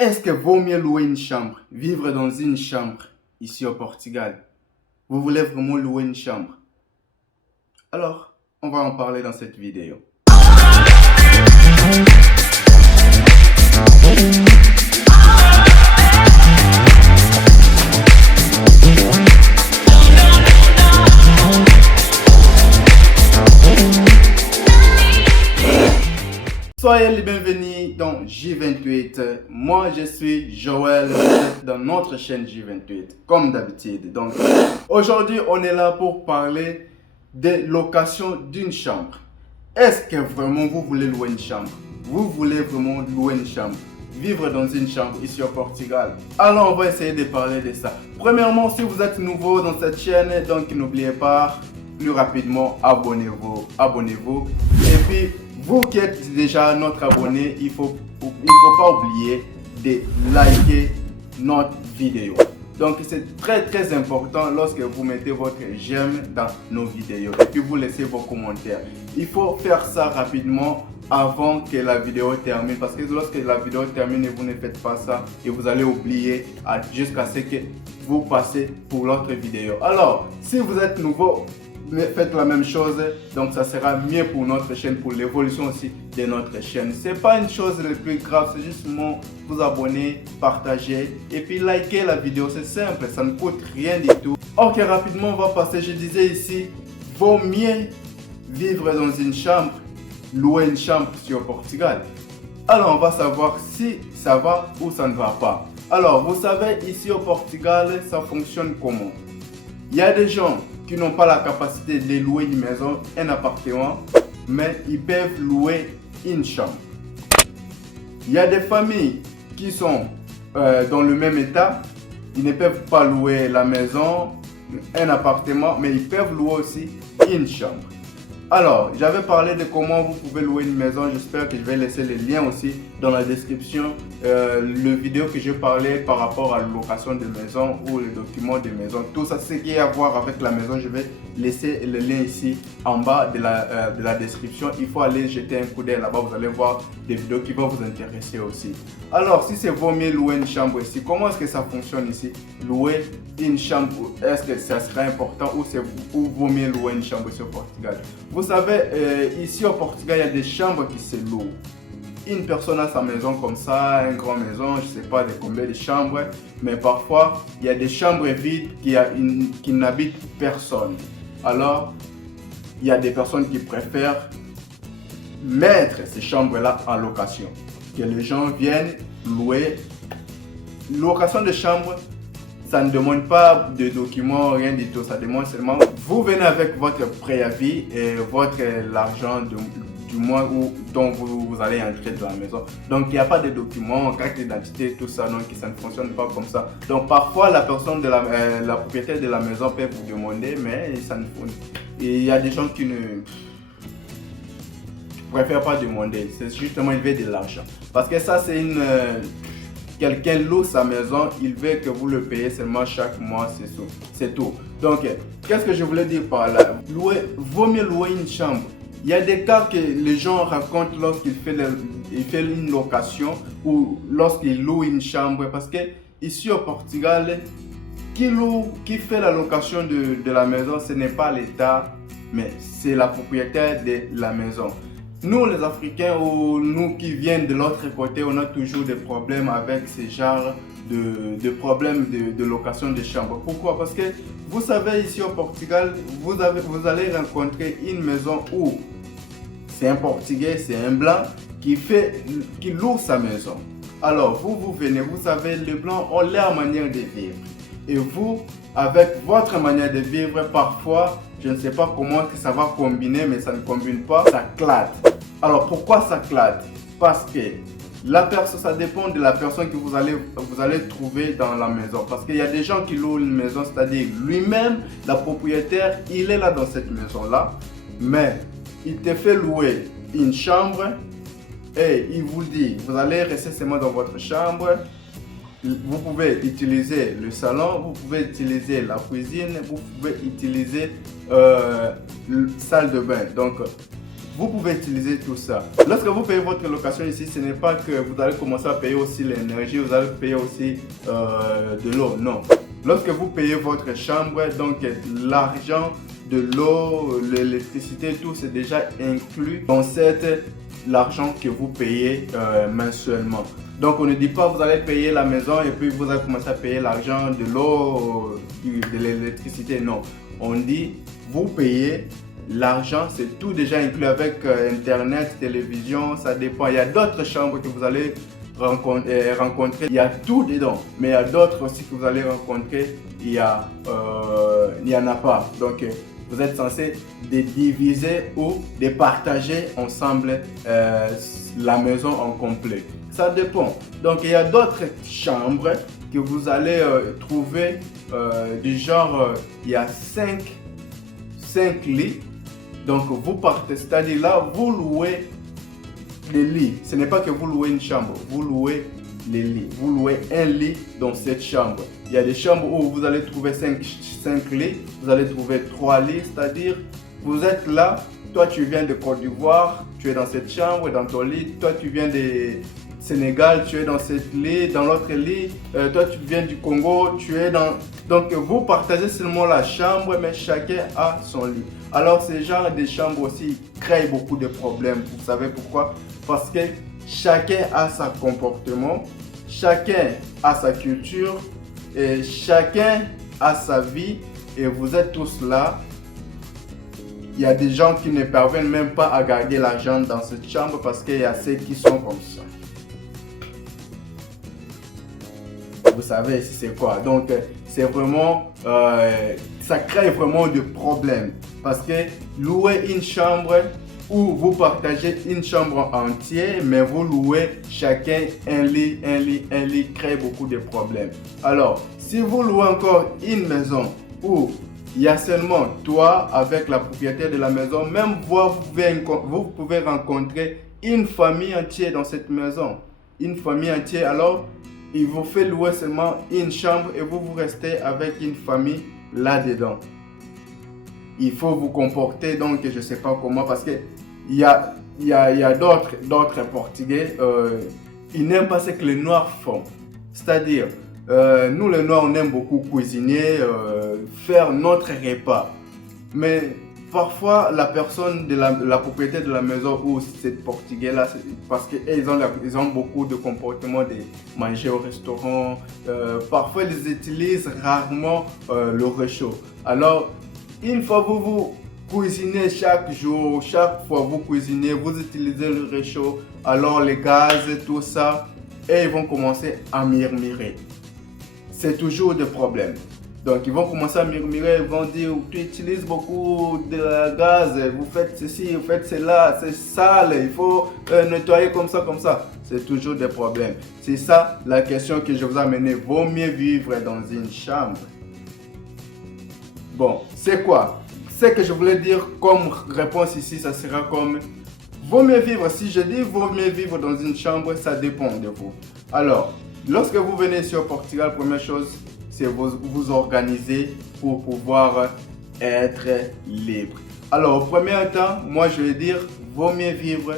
Est-ce que vaut mieux louer une chambre, vivre dans une chambre ici au Portugal? Vous voulez vraiment louer une chambre? Alors, on va en parler dans cette vidéo. Soyez les bienvenus dans J28. Moi, je suis Joël dans notre chaîne J28, comme d'habitude. Donc, aujourd'hui, on est là pour parler de location d'une chambre. Est-ce que vraiment vous voulez louer une chambre? Vous voulez vraiment louer une chambre? Vivre dans une chambre ici au Portugal? Alors, on va essayer de parler de ça. Premièrement, si vous êtes nouveau dans cette chaîne, donc n'oubliez pas, plus rapidement, abonnez-vous. Et puis, vous qui êtes déjà notre abonné, il faut pas oublier de liker notre vidéo. Donc c'est très important lorsque vous mettez votre j'aime dans nos vidéos et puis vous laissez vos commentaires. Il faut faire ça rapidement avant que la vidéo termine, parce que lorsque la vidéo termine et vous ne faites pas ça, et vous allez oublier jusqu'à ce que vous passez pour l'autre vidéo. Alors, si vous êtes nouveau, faites la même chose, donc ça sera mieux pour notre chaîne, pour l'évolution aussi de notre chaîne. C'est pas une chose le plus grave, c'est juste vous abonner, partager et puis liker la vidéo. C'est simple, ça ne coûte rien du tout. Ok, rapidement on va passer. Je disais ici, vaut mieux vivre dans une chambre, louer une chambre ici au Portugal. Alors on va savoir si ça va ou ça ne va pas. Alors vous savez, ici au Portugal, ça fonctionne comment? Il y a des gens qui n'ont pas la capacité de louer une maison, un appartement, mais ils peuvent louer une chambre. Il y a des familles qui sont dans le même état, ils ne peuvent pas louer la maison, un appartement, mais ils peuvent louer aussi une chambre. Alors, j'avais parlé de comment vous pouvez louer une maison. J'espère que je vais laisser les liens aussi dans la description. Le vidéo que j'ai parlé par rapport à la location de maison ou les documents de maison. Tout ça, ce qui a à voir avec la maison, je vais laisser le lien ici en bas de la description. Il faut aller jeter un coup d'œil là-bas. Vous allez voir des vidéos qui vont vous intéresser aussi. Alors, si c'est vaut mieux louer une chambre ici, comment est-ce que ça fonctionne ici? Louer une chambre, est-ce que ça sera important ou vaut mieux louer une chambre ici au Portugal? Vous savez, ici au Portugal, il y a des chambres qui se louent. Une personne a sa maison comme ça, une grande maison, je ne sais pas de combien de chambres, mais parfois, il y a des chambres vides qui n'habitent personne. Alors, il y a des personnes qui préfèrent mettre ces chambres-là en location. Que les gens viennent louer. Location de chambre, ça ne demande pas de documents, rien du tout. Ça demande seulement, vous venez avec votre préavis et l'argent du mois dont vous allez entrer dans la maison. Donc il n'y a pas de documents, carte d'identité, tout ça, donc ça ne fonctionne pas comme ça. Donc parfois la personne la propriétaire de la maison peut vous demander, mais ça ne fonctionne. Et il y a des gens qui ne préfèrent pas demander. C'est justement, ils veulent de l'argent. Parce que ça, c'est quelqu'un loue sa maison, il veut que vous le payez seulement chaque mois, c'est tout. Donc, qu'est-ce que je voulais dire par là? Vaut mieux louer une chambre. Il y a des cas que les gens racontent lorsqu'ils font une location ou lorsqu'ils louent une chambre. Parce que ici au Portugal, qui fait la location de la maison, ce n'est pas l'État, mais c'est la propriétaire de la maison. Nous les Africains ou nous qui viennent de l'autre côté, on a toujours des problèmes avec ce genre de problèmes de location de chambre. Pourquoi? Parce que vous savez, ici au Portugal, vous allez rencontrer une maison où c'est un Portugais, c'est un Blanc qui loue sa maison. Alors vous venez, vous savez, les Blancs ont leur manière de vivre. Et vous, avec votre manière de vivre, parfois, je ne sais pas comment que ça va combiner, mais ça ne combine pas, ça clade. Alors pourquoi ça clade? Parce que ça dépend de la personne que vous allez trouver dans la maison. Parce qu'il y a des gens qui louent une maison, c'est-à-dire lui-même, la propriétaire, il est là dans cette maison-là, mais il te fait louer une chambre et il vous dit, vous allez rester seulement dans votre chambre. Vous pouvez utiliser le salon, vous pouvez utiliser la cuisine, vous pouvez utiliser la salle de bain. Donc, vous pouvez utiliser tout ça. Lorsque vous payez votre location ici, ce n'est pas que vous allez commencer à payer aussi l'énergie, vous allez payer aussi de l'eau, non. Lorsque vous payez votre chambre, donc l'argent de l'eau, l'électricité, tout c'est déjà inclus dans l'argent que vous payez mensuellement. Donc on ne dit pas vous allez payer la maison et puis vous allez commencer à payer l'argent de l'eau, de l'électricité, non. On dit vous payez l'argent, c'est tout déjà inclus avec internet, télévision, ça dépend. Il y a d'autres chambres que vous allez rencontrer, il y a tout dedans, mais il y a d'autres aussi que vous allez rencontrer, il n'y en a pas. Donc vous êtes censé de diviser ou de partager ensemble la maison en complet. Ça dépend. Donc il y a d'autres chambres que vous allez trouver du genre, il y a 5 lits. Donc vous partez, c'est-à-dire là vous louez les lits. Ce n'est pas que vous louez une chambre, vous louez les lits. Vous louez un lit dans cette chambre. Il y a des chambres où vous allez trouver 5 lits, vous allez trouver 3 lits, c'est-à-dire vous êtes là, toi tu viens de Côte d'Ivoire, tu es dans cette chambre, dans ton lit, toi tu viens de Sénégal, tu es dans cette lit, dans l'autre lit, toi tu viens du Congo, tu es dans... Donc vous partagez seulement la chambre, mais chacun a son lit. Alors ce genre de chambres aussi crée beaucoup de problèmes. Vous savez pourquoi? Parce que chacun a son comportement, chacun a sa culture, et chacun a sa vie, et vous êtes tous là. Il y a des gens qui ne parviennent même pas à garder l'argent dans cette chambre parce qu'il y a ceux qui sont comme ça. Vous savez c'est quoi. Donc c'est vraiment, ça crée vraiment de problèmes parce que louer une chambre où vous partagez une chambre entière, mais vous louez chacun un lit, crée beaucoup de problèmes. Alors, si vous louez encore une maison où il y a seulement toi avec la propriétaire de la maison, même vous pouvez rencontrer une famille entière dans cette maison. Une famille entière, alors il vous fait louer seulement une chambre et vous restez avec une famille là-dedans. Il faut vous comporter, donc je ne sais pas comment, parce que il y a d'autres Portugais, ils n'aiment pas ce que les Noirs font. C'est-à-dire, nous les Noirs, on aime beaucoup cuisiner, faire notre repas. Mais parfois, la personne de la propriétaire de la maison ou cette Portugais là, parce qu'ils ont beaucoup de comportements de manger au restaurant. Parfois, ils utilisent rarement le réchaud. Alors, une fois vous cuisinez chaque jour, chaque fois vous cuisinez, vous utilisez le réchaud, alors les gaz, tout ça, et ils vont commencer à murmurer. C'est toujours des problèmes. Donc ils vont commencer à murmurer, ils vont dire tu utilises beaucoup de gaz, vous faites ceci, vous faites cela, c'est sale, il faut nettoyer comme ça, comme ça. C'est toujours des problèmes. C'est ça la question que je vous ai amenée. Vaut mieux vivre dans une chambre. Bon, c'est quoi? Ce que je voulais dire comme réponse ici, ça sera comme vaut mieux vivre. Si je dis vaut mieux vivre dans une chambre, ça dépend de vous. Alors, lorsque vous venez ici au Portugal, première chose, c'est vous organiser pour pouvoir être libre. Alors, au premier temps, moi je vais dire vaut mieux vivre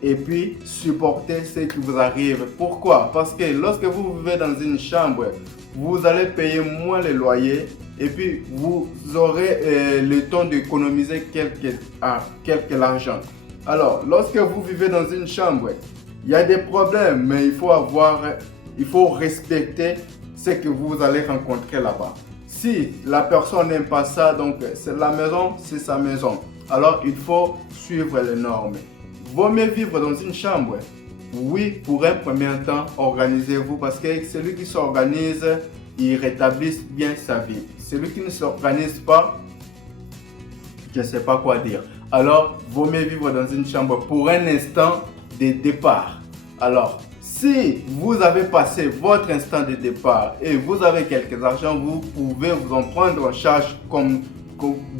et puis supporter ce qui vous arrive. Pourquoi? Parce que lorsque vous vivez dans une chambre, vous allez payer moins le loyer et puis vous aurez le temps d'économiser quelque argent. Alors, lorsque vous vivez dans une chambre, il y a des problèmes, mais il faut respecter ce que vous allez rencontrer là-bas. Si la personne n'aime pas ça, donc c'est la maison, c'est sa maison. Alors, il faut suivre les normes. Vaut mieux vivre dans une chambre. Oui, pour un premier temps, organisez-vous parce que celui qui s'organise, il rétablisse bien sa vie. Celui qui ne s'organise pas, je ne sais pas quoi dire. Alors, vaut mieux vivre dans une chambre pour un instant de départ. Alors, si vous avez passé votre instant de départ et vous avez quelques argent, vous pouvez vous en prendre en charge comme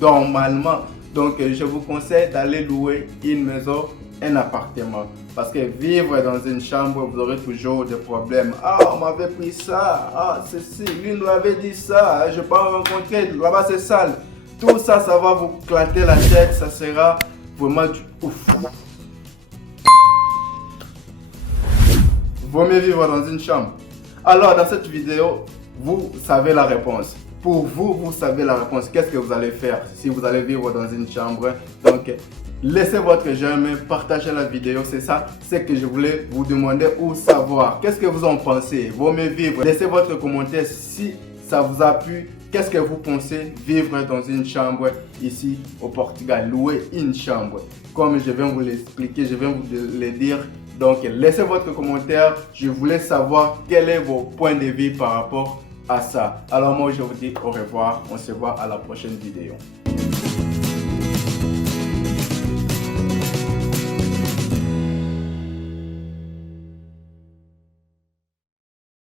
normalement. Donc, je vous conseille d'aller louer une maison, un appartement. Parce que vivre dans une chambre, vous aurez toujours des problèmes. Ah, on m'avait pris ça. Ah, ceci, lui nous avait dit ça. Je ne peux pas rencontrer. Là-bas, c'est sale. Tout ça, ça va vous clater la tête. Ça sera vraiment du ouf. Vaut mieux vivre dans une chambre. Alors dans cette vidéo, vous savez la réponse. Pour vous, vous savez la réponse. Qu'est-ce que vous allez faire si vous allez vivre dans une chambre? Donc, laissez votre j'aime, partagez la vidéo. C'est ça, c'est que je voulais vous demander ou savoir. Qu'est-ce que vous en pensez? Vaut mieux vivre. Laissez votre commentaire si ça vous a plu. Qu'est-ce que vous pensez vivre dans une chambre ici au Portugal? Louer une chambre. Comme je viens vous l'expliquer, je viens vous le dire. Donc, laissez votre commentaire. Je voulais savoir quel est vos points de vue par rapport à ça. Alors moi, je vous dis au revoir. On se voit à la prochaine vidéo.